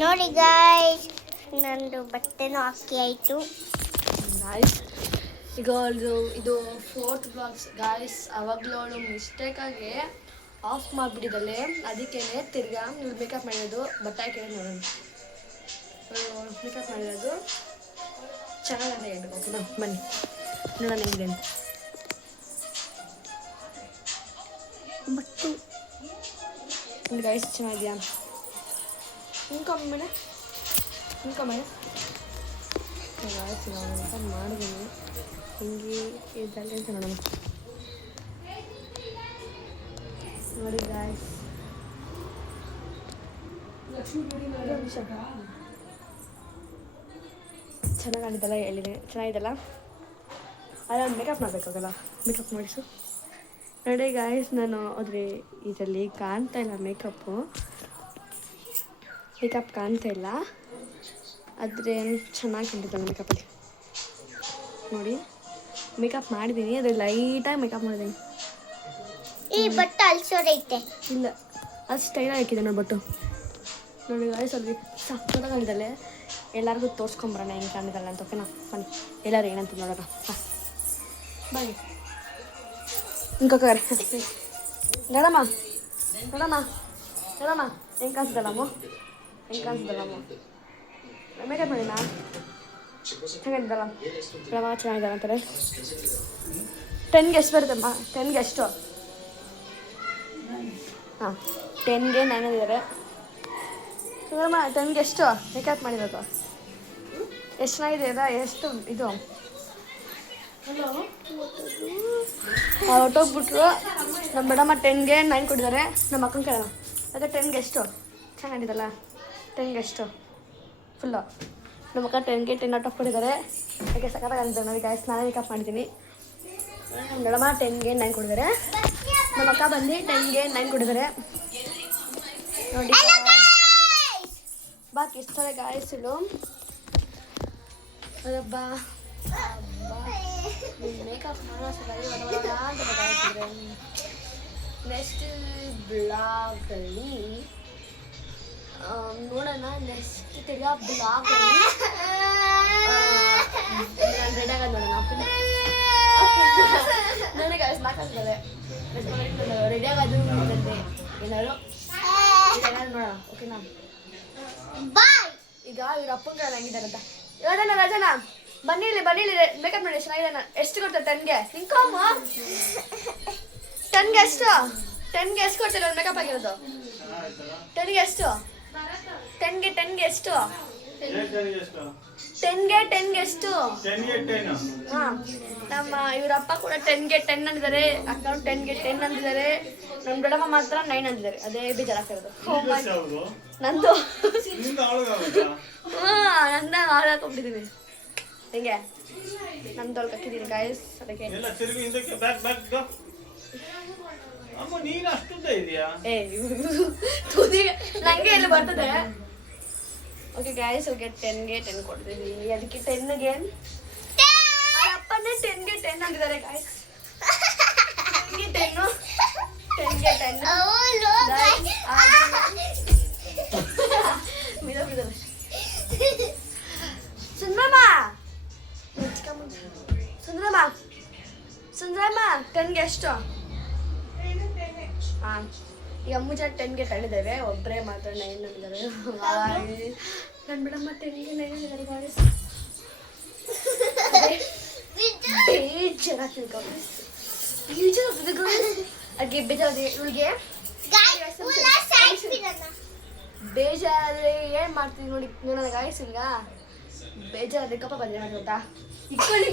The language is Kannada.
ನೋಡಿ ಗಾಯ್ಸ್, ನಂದು ಬಟ್ಟೆನೂ ಹಾಕಿ ಆಯಿತು ಗಾಯ್ಸ್. ಈಗ ಇದು 4th ಬ್ಲಾಗ್ಸ್ ಗಾಯ್ಸ್. ಅವಾಗಲೂ ಅವಳು ಮಿಸ್ಟೇಕಾಗಿ ಆಫ್ ಮಾಡಿಬಿಟ್ಟಿದ್ದಾಳೆ. ಅದಕ್ಕೇ ತಿರ್ಗಾ ಇವಳು ಮೇಕಪ್ ಮಾಡಿರೋದು ಬಟ್ಟೆ ಹಾಕಿರೋದು ನೋಡೋಣ. ಮೇಕಪ್ ಮಾಡಿರೋದು ಚೆನ್ನಾಗಿ ಹೇಳ್ಬೇಕು. ಓಕೆನಾ, ಬನ್ನಿ ನೋಡೋಣ ಹೆಂಗಿದೆ ಅಂತ. ಬಟ್ಟು ಗಾಯ್ಸ್ ಚೆನ್ನಾಗಿದೆಯಾ? ಇನ್ಕಮ್ಮನೆ ಗಾಯ್ಸ್ ಅಂತ ಮಾಡಿದ್ದೀನಿ. ಹಿಂಗೆ ಇದ್ದಲ್ಲಿ ಅಂತ ನೋಡೋಣ. ನೋಡಿ ಗಾಯ್ಸ್, ಚೆನ್ನಾಗಿ ಕಾಣಿದ್ದಲ್ಲ, ಹೇಳಿದೆ ಚೆನ್ನಾಗಿದೆಲ್ಲ. ಅದೊಂದು ಮೇಕಪ್ ಮಾಡಬೇಕಾಗಲ್ಲ, ಮೇಕಪ್ ಮಾಡಿಸು. ನೋಡಿ ಗಾಯ್ಸ್, ನಾನು ಆದರೆ ಇದರಲ್ಲಿ ಕಾಣ್ತಾ ಇಲ್ಲ ಮೇಕಪ್ ಕಾಣ್ತಾ ಇಲ್ಲ. ಆದರೆ ಚೆನ್ನಾಗಿ ಕಾಣ್ತಿದ್ದಲ್ಲ ಮೇಕಪ್ಪಲ್ಲಿ. ನೋಡಿ ಮೇಕಪ್ ಮಾಡಿದ್ದೀನಿ, ಅದೇ ಲೈಟಾಗಿ ಮೇಕಪ್ ಮಾಡಿದ್ದೀನಿ. ಈ ಬಟ್ಟೆ ಅಲ್ಸೋದೈತೆ. ಇಲ್ಲ, ಅದು ಸ್ಟೈಲಾಗಿ ಹಾಕಿದೆ ನೋಡಿ ಬಟ್ಟು. ನೋಡಿ ಗಾಯ್ಸ್, ಅಲ್ಲಿ ಸಕ್ಕತ್ತಾಗಿ ಕಾಣಿದ್ದಲ್ಲೇ. ಎಲ್ಲರಿಗೂ ತೋರಿಸ್ಕೊಂಬರೋಣ ಹೆಂಗೆ ಕಾಣಿದ್ದಲ್ಲ ಅಂತ. ಓಕೆನಾ, ಬನ್ನಿ ಎಲ್ಲರೂ ಏನಂತ ನೋಡೋಣ. ಹಾಂ ಬನ್ನಿ. ಇಂಕೊಕ್ಕಾರೆ ನೋಡಮ್ಮ ಹೆಂಗೆ ಕಾಣಿಸ್ದಲ್ಲಮ್ಮ, ಮೇಕಪ್ ಮಾಡಿನಾ ಚೆನ್ನಾಗಿದ್ದಲ್ಲ. ಚೆನ್ನಾಗಿದ್ದಲ್ಲ ಅಂತಾರೆ. 10ಗೆ ಎಷ್ಟು ಬರುತ್ತಮ್ಮ? 10ಗೆ ಎಷ್ಟು? ಹಾಂ, 10ಗೆ 9 ಅಂದಿದ್ದಾರೆ. ನೋಡಮ್ಮ, 10ಗೆ ಎಷ್ಟು ಮೇಕಪ್ ಮಾಡಿರೋದು? ಎಷ್ಟು ಚೆನ್ನಾಗಿದೆ ಅದ? ಎಷ್ಟು ಇದು ಹೊಟ್ಟೋಗ್ಬಿಟ್ರು. ನಮ್ಮ ಮೇಡಮ್ಮ 10ಗೆ 9 ಕೊಟ್ಟಿದ್ದಾರೆ. ನಮ್ಮ ಅಕ್ಕನ ಕೇಳೋಣ, ಅದೇ 10ಗೆ ಎಷ್ಟು ಚೆನ್ನಾಗಿದ್ದಲ್ಲ? 10ಗೆ ಎಷ್ಟು ಫುಲ್ಲು? ನಮ್ಮ ಅಕ್ಕ 10ಗೆ 10 ಔಟ್ ಆಫ್ ಕೊಟ್ಟಿದ್ದಾರೆ. ಹಾಗೆ ಸಕ್ಕತ್ತಾಗಿ ಅಂತಾರೆ. ನೋಡಿ ಗಾಯ್ಸ್, ನಾನೇ ಮೇಕಪ್ ಮಾಡ್ತೀನಿ. ನಮ್ಮ ಮೇಡಮ್ಮ 10ಗೆ 9 ಕೊಟ್ಟಿದ್ದಾರೆ. ನಮ್ಮ ಅಕ್ಕ ಬಂದು 10ಗೆ 9 ಕೊಟ್ಟಿದ್ದಾರೆ. ನೋಡಿ ಬಾಕಿ ಇಷ್ಟೇ ಗಾಯ್ಸಲು. ಅದಬ್ಬ ಮೇಕಪ್ ಮಾಡೋ ಸರಿ ಅಂತ ಗೊತ್ತಾಗ್ತಿದ್ರೆ ನೆಕ್ಸ್ಟ್ ಬ್ಲಾಗಲ್ಲಿ ನೋಡೋಣ. ನೆಕ್ಸ್ಟ್ ತಿರ್ಗಾ ಬ್ಲಾಗಲ್ಲಿ ನಾನು ರೆಡಿಯಾಗೋದು ನೋಡೋಣ. ನನಗೆ ಅಷ್ಟು ಮಾತಾಡ್ತಾರೆ ರೆಡಿಯಾಗೋದು ಅಂತಂದೆ ಏನಾದ್ರು ನೋಡೋಣ. ಓಕೆನಾ, ಈಗ ಇವ್ರ ಅಪ್ಪನ ಹೆಂಗಿದ್ದಾರಂತ ಹೇಳೋಣ. ರಜನ ಬನ್ನಿ ಇಲ್ಲಿ ಮೇಕಪ್ ಮಾಡಿ ಚೆನ್ನಾಗಿದೆ. ಎಷ್ಟು ಕೊಡ್ತಾರೆ 10ಗೆ? ನಿಂಕಮ್ಮ 10ಗೆ ಎಷ್ಟು? 10ಗೆ ಎಷ್ಟು ಕೊಡ್ತಾರೆ ಮೇಕಪ್ ಆಗಿರೋದು? 10ಗೆ ಎಷ್ಟು? 10ಗೆ ಎಷ್ಟು? 10ಗೆ ಎಷ್ಟು? ಹಾಂ, ನಮ್ಮ ಇವರಪ್ಪ ಕೂಡ 10ಗೆ 10 ಅಂದಿದ್ದಾರೆ. ಅಕೌಂಟ್ 10ಗೆ 10 ಅಂದಿದ್ದಾರೆ. ನಮ್ಮ ದೊಡ್ಡಮ್ಮ ಮಾತ್ರ 9 ಅಂದಿದ್ದಾರೆ. ಅದೇ ಬೇಜಾರಾಗ್ತಿರೋದು. ನಂದು ನಂದ ಹಾಳಾಕೊಂಡ್ಬಿಟ್ಟಿದ್ದೀವಿ. ಹೆಂಗೆ ನಂದು ಹೊಲ್ಗೆ ಹಾಕಿದ್ದೀನಿ ಗಾಯ್ಸ್. ಅದಕ್ಕೆ ನಂಗೆ ಎಲ್ಲಿ ಬರ್ತದೆ. ಓಕೆ ಗಾಯ್ಸ್, ಓಕೆ 10ಗೆ 10 ಕೊಡ್ತಿದ್ದೀನಿ. ಅದಕ್ಕೆ 10ಗೆ ಅಪ್ಪನೇ 10ಗೆ 10 ಅಂದಿದ್ದಾರೆ ಗಾಯ್ಸ್. 10ಗೆ 10 ಸುಂದ್ರಮ್ಮ 10ಗೆ ಎಷ್ಟು? ಹಾಂ, ಈಗ ಅಮ್ಮುಜ 10ಗೆ ತಳ್ಳಿದ್ದೇವೆ. ಒಬ್ಬರೇ ಮಾತ್ರ 9 ಅಂದಿದ್ದಾರೆ. ನನ್ನ ಬಿಡಮ್ಮ 10ಗೆ 9 ಅಂದಿದ್ದಾರೆ ಗಾಯ್ಸ್. ಅದಕ್ಕೆ ಬೇಜಾರದೆ ಇವಳಿಗೆ ಬೇಜಾರಾದ್ರೆ ಏನು ಮಾಡ್ತೀವಿ ನೋಡಿ. ನೋಡೋಣ ಗಾಯ್ಸ್, ಈಗ ಬೇಜಾರಾದ್ರೆ ಕಪ್ಪ ಬಂದ್ರೆ ಗೊತ್ತಾ ಇಟ್ಕೊಂಡು